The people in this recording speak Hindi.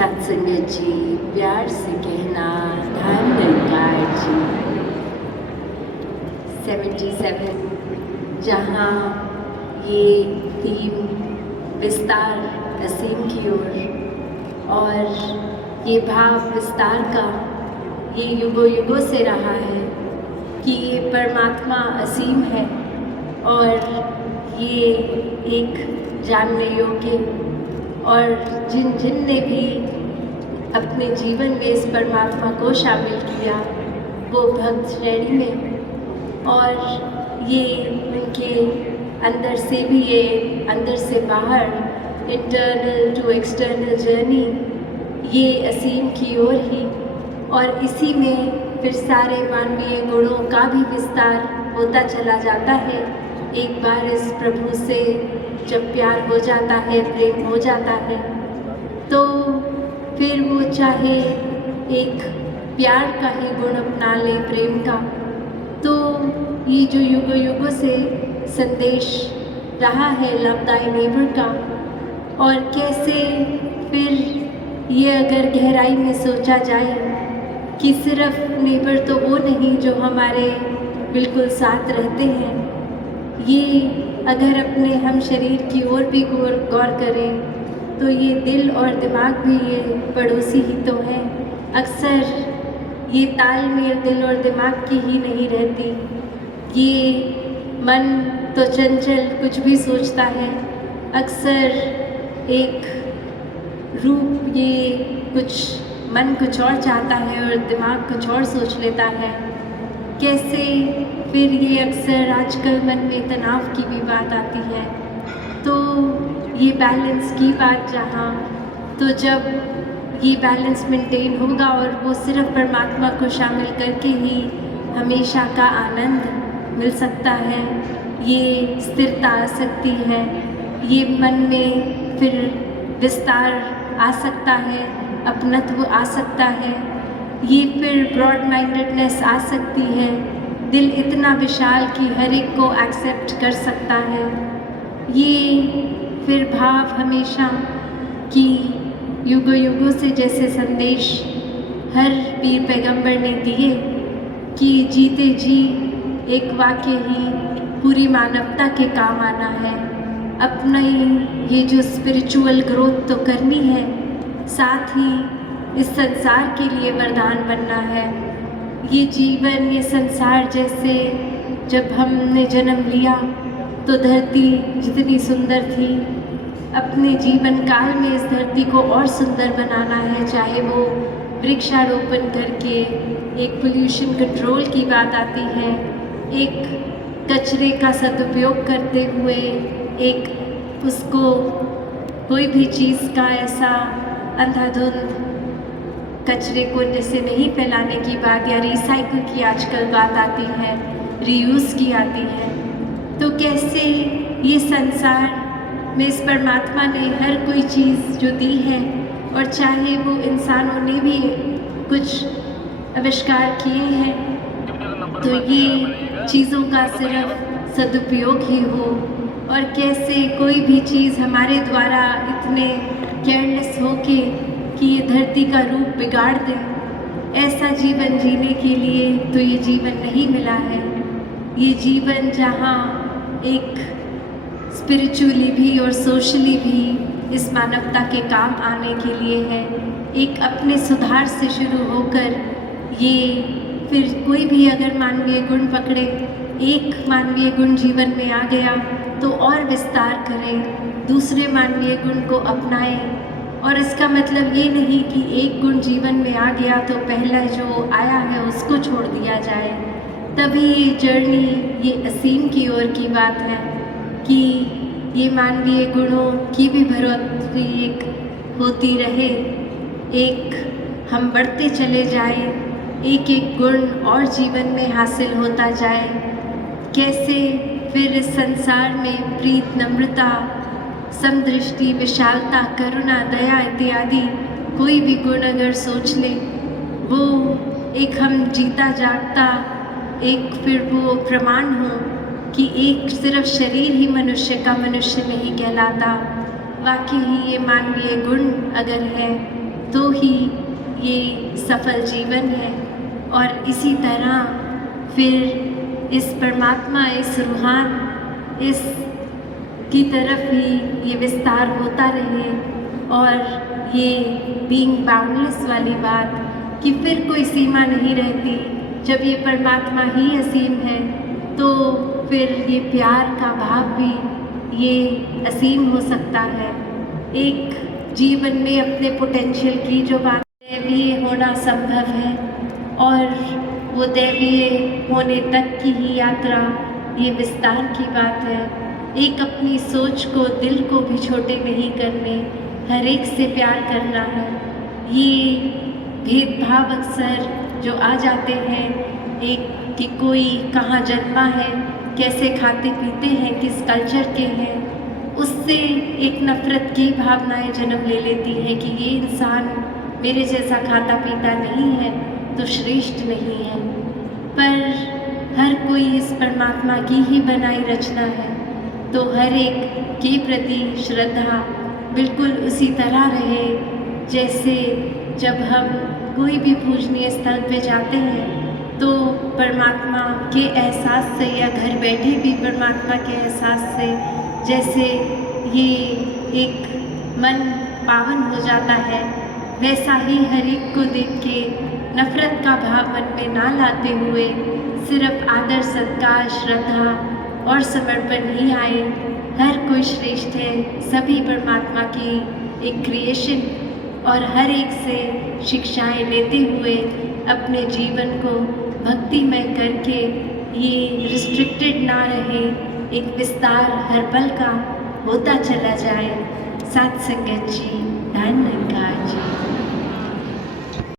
सत्संगत जी, प्यार से कहना धन निरंकार जी। 77 जहाँ ये थीम विस्तार असीम की ओर और ये भाव विस्तार का ये युगों युगों से रहा है कि ये परमात्मा असीम है और ये एक जानने योग्य और जिन जिन ने भी अपने जीवन में इस परमात्मा को शामिल किया वो भक्त श्रेणी में, और ये उनके अंदर से भी ये अंदर से बाहर इंटरनल टू एक्सटर्नल जर्नी ये असीम की ओर ही, और इसी में फिर सारे मानवीय गुणों का भी विस्तार होता चला जाता है। एक बार इस प्रभु से जब प्यार हो जाता है, प्रेम हो जाता है, तो फिर वो चाहे एक प्यार का ही गुण अपना ले, प्रेम का, तो ये जो युगों युगों से संदेश रहा है लव दाई नेबर का, और कैसे फिर ये अगर गहराई में सोचा जाए कि सिर्फ नेबर तो वो नहीं जो हमारे बिल्कुल साथ रहते हैं, ये अगर अपने हम शरीर की ओर भी गौर करें तो ये दिल और दिमाग भी ये पड़ोसी ही तो हैं। अक्सर ये तालमेल दिल और दिमाग की ही नहीं रहती। ये मन तो चंचल कुछ भी सोचता है, अक्सर एक रूप ये कुछ मन कुछ और चाहता है और दिमाग कुछ और सोच लेता है। कैसे फिर ये अक्सर आजकल मन में तनाव की भी बात आती है, तो ये बैलेंस की बात जहाँ, तो जब ये बैलेंस मेंटेन होगा और वो सिर्फ परमात्मा को शामिल करके ही हमेशा का आनंद मिल सकता है, ये स्थिरता आ सकती है, ये मन में फिर विस्तार आ सकता है, अपनत्व आ सकता है, ये फिर ब्रॉड माइंडेडनेस आ सकती है, दिल इतना विशाल कि हर एक को एक्सेप्ट कर सकता है। ये फिर भाव हमेशा कि युगों युगों से जैसे संदेश हर पीर पैगंबर ने दिए कि जीते जी एक वाक्य ही पूरी मानवता के काम आना है, अपना ये जो स्पिरिचुअल ग्रोथ तो करनी है, साथ ही इस संसार के लिए वरदान बनना है। ये जीवन, ये संसार जैसे जब हमने जन्म लिया तो धरती जितनी सुंदर थी, अपने जीवन काल में इस धरती को और सुंदर बनाना है, चाहे वो वृक्षारोपण करके, एक पोल्यूशन कंट्रोल की बात आती है, एक कचरे का सदुपयोग करते हुए, एक उसको कोई भी चीज़ का ऐसा अंधाधुंध कचरे को जैसे नहीं फैलाने की बात, या रिसाइकिल की आजकल बात आती है, रीयूज़ की आती है। तो कैसे ये संसार में इस परमात्मा ने हर कोई चीज़ जो दी है, और चाहे वो इंसानों ने भी कुछ आविष्कार किए हैं, तो ये चीज़ों का सिर्फ सदुपयोग ही हो, और कैसे कोई भी चीज़ हमारे द्वारा इतने केयरलेस होके कि ये धरती का रूप बिगाड़ दे, ऐसा जीवन जीने के लिए तो ये जीवन नहीं मिला है। ये जीवन जहाँ एक स्पिरिचुअली भी और सोशली भी इस मानवता के काम आने के लिए है, एक अपने सुधार से शुरू होकर ये फिर कोई भी अगर मानवीय गुण पकड़े, एक मानवीय गुण जीवन में आ गया तो और विस्तार करें, दूसरे मानवीय गुण को अपनाएं। और इसका मतलब ये नहीं कि एक गुण जीवन में आ गया तो पहला जो आया है उसको छोड़ दिया जाए। तभी ये जर्नी, ये असीम की ओर की बात है कि ये मानवीय गुणों की भी बढ़ोतरी एक होती रहे, एक हम बढ़ते चले जाए, एक एक गुण और जीवन में हासिल होता जाए। कैसे फिर इस संसार में प्रीत, नम्रता, समदृष्टि, विशालता, करुणा, दया इत्यादि कोई भी गुण अगर सोच ले, वो एक हम जीता जागता एक फिर वो प्रमाण हो कि एक सिर्फ शरीर ही मनुष्य का मनुष्य नहीं कहलाता, वाकई ही ये मानवीय गुण अगर है तो ही ये सफल जीवन है। और इसी तरह फिर इस परमात्मा, इस रूहान, इस की तरफ ही ये विस्तार होता रहे। और ये बीइंग बाउंडलेस वाली बात कि फिर कोई सीमा नहीं रहती। जब ये परमात्मा ही असीम है तो फिर ये प्यार का भाव भी ये असीम हो सकता है। एक जीवन में अपने पोटेंशियल की जो बात दैवीय होना संभव है और वो दैवीय होने तक की ही यात्रा ये विस्तार की बात है। एक अपनी सोच को, दिल को भी छोटे नहीं करने, हर एक से प्यार करना है। ये भेदभाव अक्सर जो आ जाते हैं, एक कि कोई कहाँ जन्मा है, कैसे खाते पीते हैं, किस कल्चर के हैं, उससे एक नफ़रत की भावनाएं जन्म ले लेती हैं कि ये इंसान मेरे जैसा खाता पीता नहीं है तो श्रेष्ठ नहीं है। पर हर कोई इस परमात्मा की ही बनाई रचना है, तो हर एक के प्रति श्रद्धा बिल्कुल उसी तरह रहे जैसे जब हम कोई भी पूजनीय स्थल पे जाते हैं तो परमात्मा के एहसास से, या घर बैठे भी परमात्मा के एहसास से, जैसे ये एक मन पावन हो जाता है, वैसा ही हर एक को देख के नफ़रत का भाव मन में ना लाते हुए सिर्फ आदर, सत्कार, श्रद्धा और समर्पण ही आए। हर कोई श्रेष्ठ है, सभी परमात्मा की एक क्रिएशन, और हर एक से शिक्षाएं लेते हुए अपने जीवन को भक्तिमय करके ये रिस्ट्रिक्टेड ना रहे, एक विस्तार हर पल का होता चला जाए। साथ संगत जी, धन्यवाद।